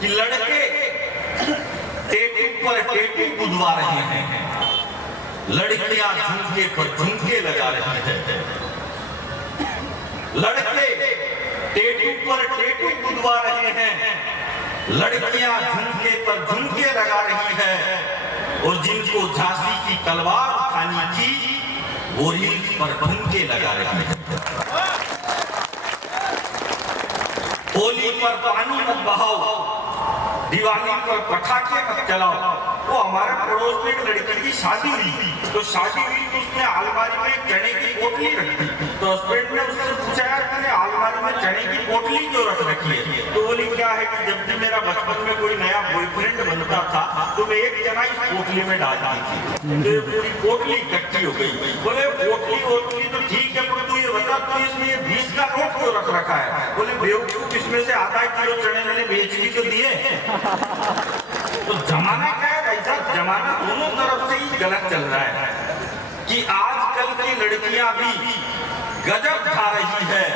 कि लड़के टेटू पर टेटू बुदवा रहे हैं, लड़कियां झुमके पर झुमके लगा रही है। लड़के टेटू पर टेटू बुदवा रहे हैं, लड़कियां झुमके पर झुमके लगा रही है। और जिनको झांसी की तलवार उठानी थी वो रील्स पर झुमके लगा रही है। होली पर पानी मत बहाओ, दिवाली पर पटाखे मत चलाओ। वो हमारे पड़ोस में एक लड़की की शादी हुई, तो शादी हुई तो उसने अलमारी में चने की पोटली रखी। तो हस्बैंड ने उससे पूछा, यार तूने अलमारी में चने की पोटली क्यों रख रखी है? तो बोली क्या है कि जब भी मेरा बचपन में कोई नया बॉयफ्रेंड बनता था तो मैं एक चना इस पोटली में डालती थी, तो पूरी पोटली इकट्ठी हो गई। बोले पोटली तो ठीक है, पर तू ये बता तू इसमें 20 का नोट क्यों रख रखा है? बोले बेवकूफ, इसमें से आधा किलो चने मैंने बेच भी तो दिए। तो जमाना क्या है ऐसा, जमाना दोनों तरफ से ही गलत चल रहा है कि आजकल की लड़कियां भी गजब खा रही है,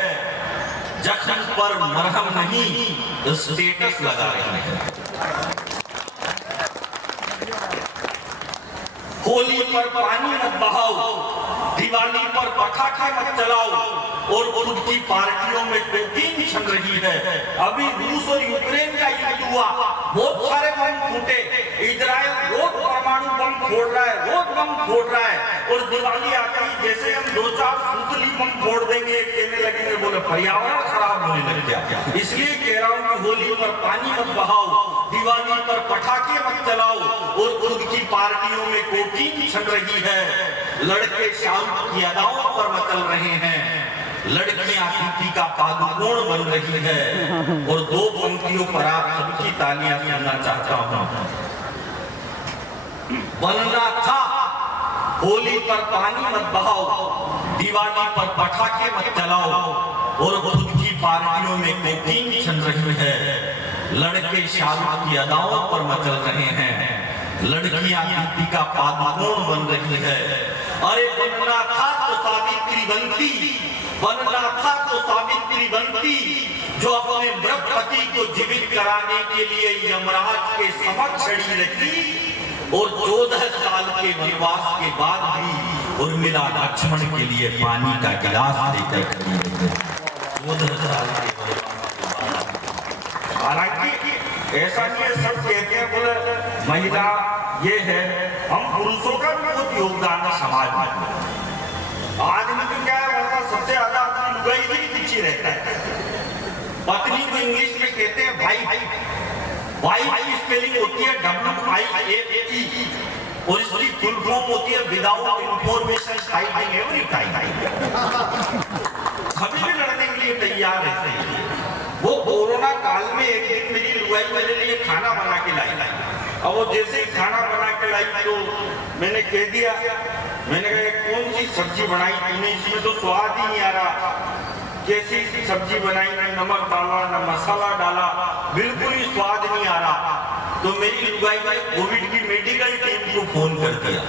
जख्म पर मरहम नहीं स्टेटस लगा रही है। होली पर पानी मत बहाओ, दिवाली पर पटाखे मत चलाओ और खुद की पार्टियों में कोकीन छन रही है। अभी रूस और यूक्रेन का युद्ध हुआ, बहुत सारे बम फूटे, इजराइल रोज परमाणु बम फोड़ रहा है, रोज बम फोड़ रहा है। और दिवाली आती जैसे हम 2-4 सुतली बम फोड़ देंगे, कहने लगेंगे बोले पर्यावरण खराब होने लग गया। इसलिए कह रहा हूँ कि होली पर पानी मत बहाओ, दिवाली पर पटाखे मत चलाओ और खुद की पार्टियों में कोकीन छन रही है। लड़के शाम की अदाओं पर मचल रहे हैं, लड़कियां दीपिका पादुकोण बन रही है। और 2 पंक्तियों पर आप सबकी तालियां सुनना चाहता हूं। बनना था होली पर पानी मत बहाओ, दिवाली पर पटाखे मत चलाओ और खुद की पार्टियों में कोकीन छन रही है। लड़के शाहरुख की अदाओं पर मचल रहे हैं, लड़कियां दीपिका पादुकोण बन रही है। अरे बनना था तो सावित्री बनती, बनना था तो सावित्री बनती, जो अपने ब्रह्मपति को जीवित कराने के लिए यमराज के समक्ष खड़ी रही। और 14 साल के वनवास के बाद भी उर्मिला लक्ष्मण के लिए पानी का गिलास लेकर खड़ी रही। 14 साल के वनवास के बाद। हालांकि ऐसा नहीं है, सब कहते हैं बोले महिला ये है, हम पुरुषों का भी बहुत योगदान है समाज में। आदमी तो क्या है, सबसे ज्यादा अपनी लुगाई से ही पीछे रहता है। पत्नी को इंग्लिश में कहते हैं भाई, वाइफ की स्पेलिंग होती है WIFE और इसकी फुल फॉर्म होती है without information fighting every time. कभी भी लड़ने के लिए तैयार रहते हैं। वो कोरोना काल में एक दिन मेरी लुगाई मेरे लिए खाना बना के लाई। अब वो जैसे ही खाना बना के लाई तो मैंने कह दिया, मैंने कहा कौन सी सब्जी बनाई तूने, इसमें तो स्वाद ही नहीं आ रहा। कैसी सब्जी बनाई, न नमक डाला न मसाला डाला, बिल्कुल ही स्वाद नहीं आ रहा। तो मेरी लुगाई ने कोविड की मेडिकल टीम को फोन कर दिया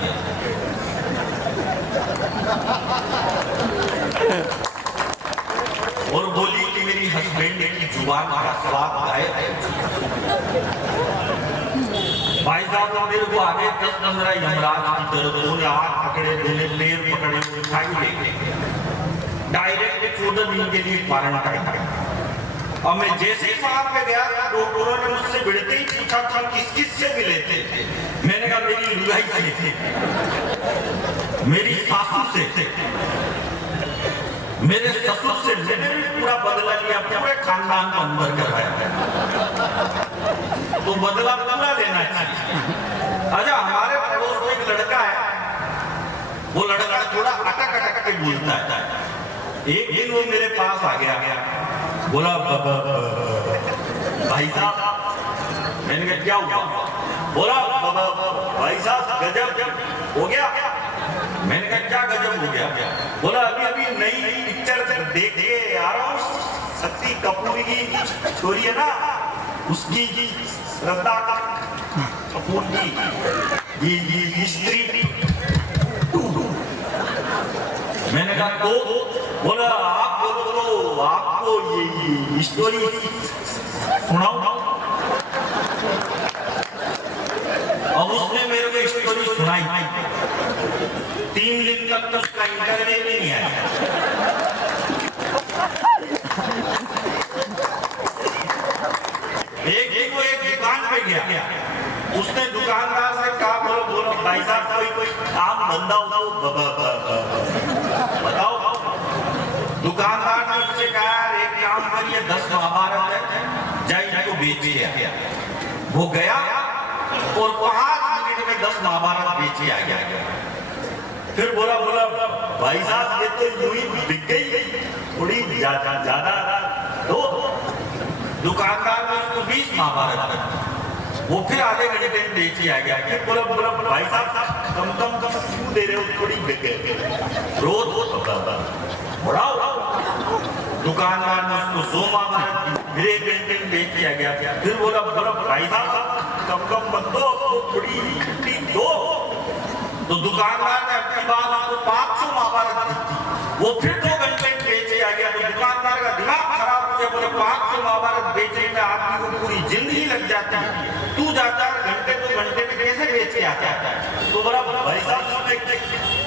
और बोली कि मेरी हस्बैंड की जुबान का स्वाद गायब है। भाई साहब मेरे को आगे 10-15 यमराज की तरफ, उन्होंने हाथ पकड़े, उन्होंने पैर पकड़े, उठाई लेके डायरेक्ट 14 दिन के लिए क्वारंटाइन। अब मैं जैसे ही वहां पे गया, डॉक्टरों ने मुझसे भिड़ते ही पूछा था किस से मिले थे। मैंने कहा मेरी लुगाई से, मेरी सासू से, मेरे ससुर से। मैंने भी पूरा बदला लिया, पूरे खानदान को अंदर करवाया। तो बदला पूरा लेना चाहिए। अच्छा, हमारे पड़ोस में एक लड़का है, वो लड़का थोड़ा अटक के बोलता है। एक दिन वो मेरे पास आ गया, बोला भाई साहब। मैंने कहा क्या हुआ? बोला भाई साहब गजब हो गया। मैंने कहा क्या गजब हो गया? बोला अभी नई पिक्चर देख के आ रहा हूँ, शक्ति कपूर की छोरी है ना, उसकी श्रद्धा कपूर की स्त्री। मैंने कहा तो? बोला आप बोलो तो आपको ये स्टोरी सुनाओ। सुनाई। 3 दिन तक तो उसका इंटरनेट ही नहीं आया। एक दिन वो एक दुकान पे गया, उसने दुकानदार से कहा, बोलो बोलो भाई साहब कोई काम धंधा हो तो बताओ। दुकानदार ने उससे कहा एक काम करिए, 10 महाभारत है, जाइए को बेचिए। वो गया और 5 मिनट में 10 महाभारत बेचे आ गया। फिर बोला भाई साहब ये तो यूं ही बिक गई, थोड़ी ज्यादा तो दुकानदार ने उसको 20 महाभारत कर, वो फिर आधे घंटे में बेचे आ गया। फिर बोला भाई साहब कम क्यों दे रहे हो, थोड़ी बिक गई, रोज बढ़ाओ। दुकानदार ने उसको 100 महाभारत फिर 1 घंटे में बेच दिया गया। फिर बोला भाई साहब कम मत दो, थोड़ी दो। तो दुकानदार ने अपनी बात उसको 500 महाभारत दी, वो फिर 2 घंटे में बेचे आ गया। तो दुकानदार का दिमाग खराब हो गया, बोले 500 महाभारत बेचने में आदमी को पूरी जिंदगी लग जाती है, तू जाता है घंटे 2 घंटे में कैसे बेच के आता है। तो बोला भाई साहब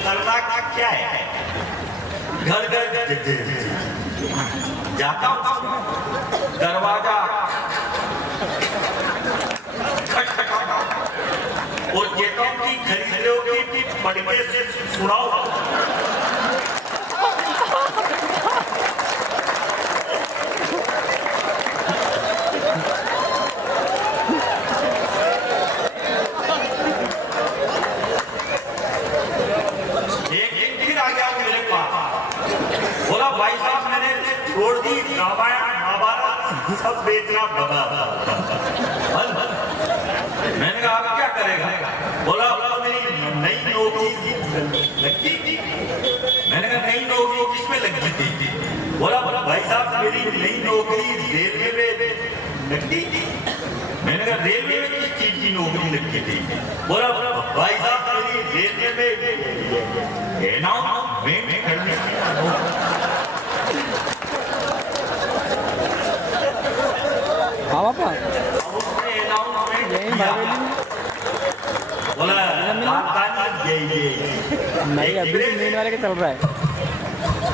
करना क्या है, घर जाता हूं, दरवाजा खटखटाता और कहता हूं कि खरीद लो कि पढ़ने से सुनाओ। एक दिन फिर आ गया मेरे पास, बोला भाई साहब मैंने छोड़ दी रामायण महाभारत सब बेचना बता। मैंने कहा आप क्या करेगा, बोला मेरी नई नौकरी लगती थी। मैंने कहा नई नौकरी किसमें लगती थी, बोला भाई साहब मेरी नई नौकरी रेलवे में लगती थी। मैंने कहा रेलवे में किस चीज की नौकरी लगती थी, बोला भाई साहब मेरी रेलवे में अनाउंसमेंट करने की। हाँ पापा उसने अनाउंसमेंट यही किया, बोला नहीं अभी मेन वाले का चल रहा है,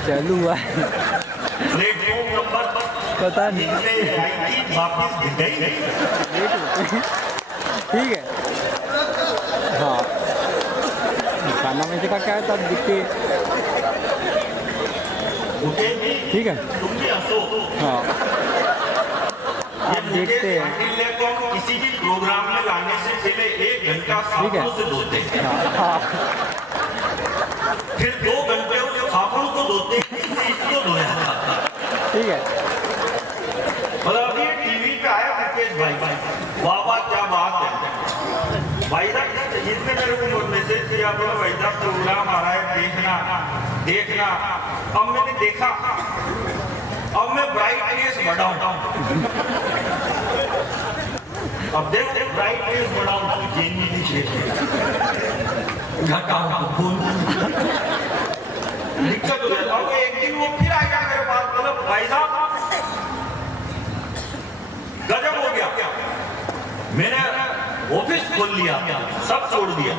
चालू हुआ है प्लेटफॉर्म नंबर पता नहीं, वापस गई। ठीक है। हाँ खाना में से का क्या है तब दिखते, ठीक है। तुम भी हंसो। हाँ आप देखते हैं, किसी भी प्रोग्राम में लाने से पहले 1 घंटा साबुन से धोते हैं, फिर 2 घंटे उस साबुन को धोते हैं, इसको धोया जाता। ठीक है। मतलब अभी टीवी पे आया मुकेश भाई, वाह क्या बात है भाई साहब, इसने मेरे को मैसेज किया, बोला भाई साहब प्रोग्राम आ रहा है देखना। अब मैंने देखा, अब मैं ब्राइटनेस बढ़ाऊं, अब देख ब्राइटनेस बढ़ाऊं तो जेनी की शेप घटाऊं दिक्कत हो जाता है। एक दिन वो फिर आ गया मेरे पास, बोला भाई साहब गजब हो गया, मैंने ऑफिस खोल लिया, सब छोड़ दिया।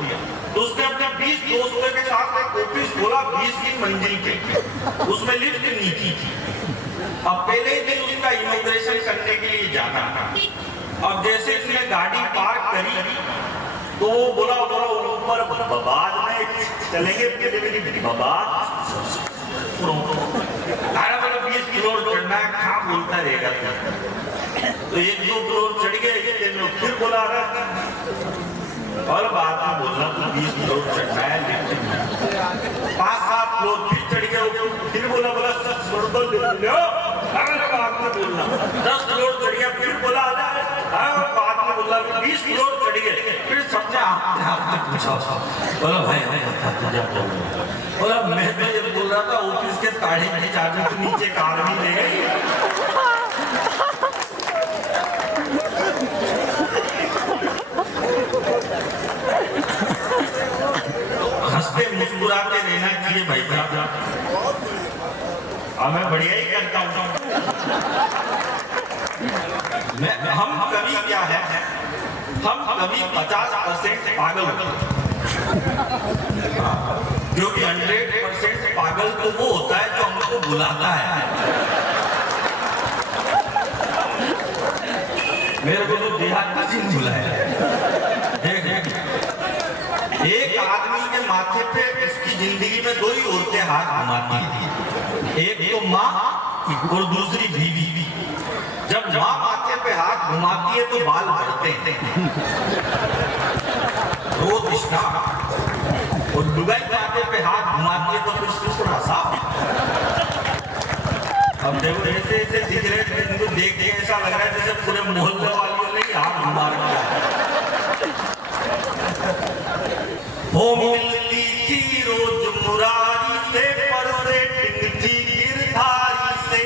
तो उसने अपने 20 दोस्तों के साथ एक ऑफिस खोला 20 की मंजिल पे, उसमें लिफ्ट नहीं थी। अब पहले ही दिन उसका इनॉग्रेशन करने के लिए जाना था। अब जैसे उसने गाड़ी पार्क करी तो वो बोला ऊपर बाद में चलेंगे, बाद 20 फ्लोर चढ़ना है, कहाँ बोलता रहेगा। तो 1-2 फ्लोर चढ़ गए, फिर बोला और बाद में बोलना तो 20 फ्लोर चढ़ना है, 5-7 फ्लोर फिर चढ़ गए, फिर बोला 10 फ्लोर चढ़ गया, फिर बोला बाद में बोला 20 फ्लोर चढ़ गए, फिर सबने आपने पूछा, बोला भाई बोला मैं तो ये बोल रहा था ऑफिस के ताड़े की चाबी तो नीचे कार भी ले गई। हंसते मुस्कुराते रहना चाहिए भाई साहब, मैं बढ़िया ही करता हूँ। हम कभी क्या है, हम कभी 50% पागल होते हैं। क्योंकि 100% पागल तो वो होता है जो हमको बुलाता है। मेरे को तो देहात किसी ने बुलाया। देख, एक आदमी के माथे पे उसकी जिंदगी में दो ही औरतें हाथ घुमाती हैं, एक तो माँ और दूसरी बीवी। जब माँ माथे पे हाथ घुमाती है तो बाल बढ़ते हैं, रोज स्टार्ट, और लुगाई माथे पे हाथ घुमाती है तो फिर सुपड़ा साफ। अब देखो ऐसे ऐसे दिख रहे थे, इनको देख के ऐसा लग रहा है जैसे पूरे मोहल्ले वालों ने हाथ घुमा रखा है। वो मिलती थी रोज मुरारी से, पर से टिकती गिरधारी से।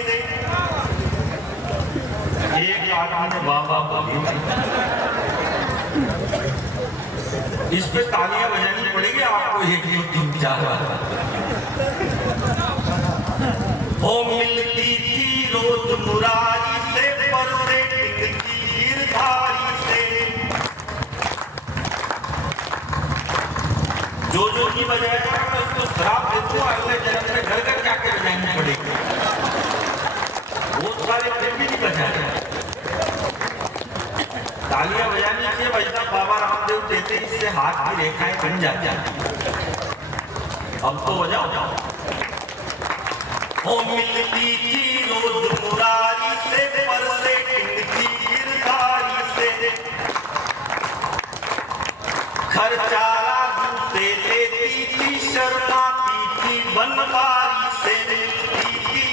एक आदमी ने बाबा बोली, इस पे तालियां बजानी पड़ेगी आपको, 1 2 3 4 वो मिलती थी रोज मुरारी से, पर से टिकती गिरधारी से। जो नहीं बजाएगा मैं उसको श्राप देता हूँ, अगले जन्म में घर घर जाके बजानी पड़ेगी। बहुत सारे फिर भी नहीं बजाए। तालियां बजानी चाहिए भाई साहब, बाबा रामदेव कहते हैं इससे हाथ की रेखाएं बन जाती हैं। अब तो बजाओ। ओ मिलती थी रोज मुरारी से, पर से टिकती गिरधारी से। खर्चारा से लेती थी, शर्माती थी बनवारी से मिलती थी।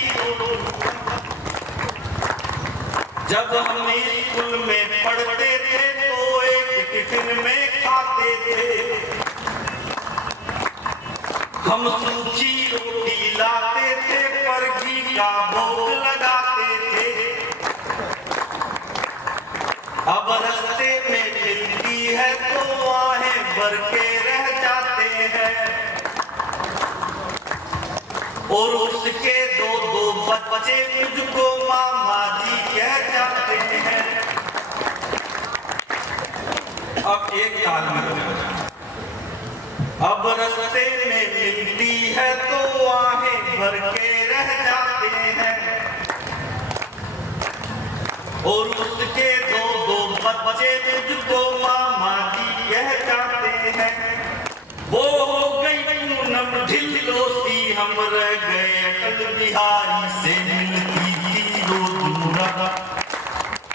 जब हम स्कूल में पढ़ते थे तो एक टिफिन में खाते थे, हम सूखी रोटी लाते थे, पर घी का भोग लगाते थे। अब रास्ते में मिलती है तो आहें भर के रह जाते हैं, और उसके 2 बच्चे मुझको मामा जी कह जाते हैं। अब एक ताल में, अब रास्ते में मिलती है तो आहें भर के रह जाते हैं, और उसके 2 बच्चे मुझको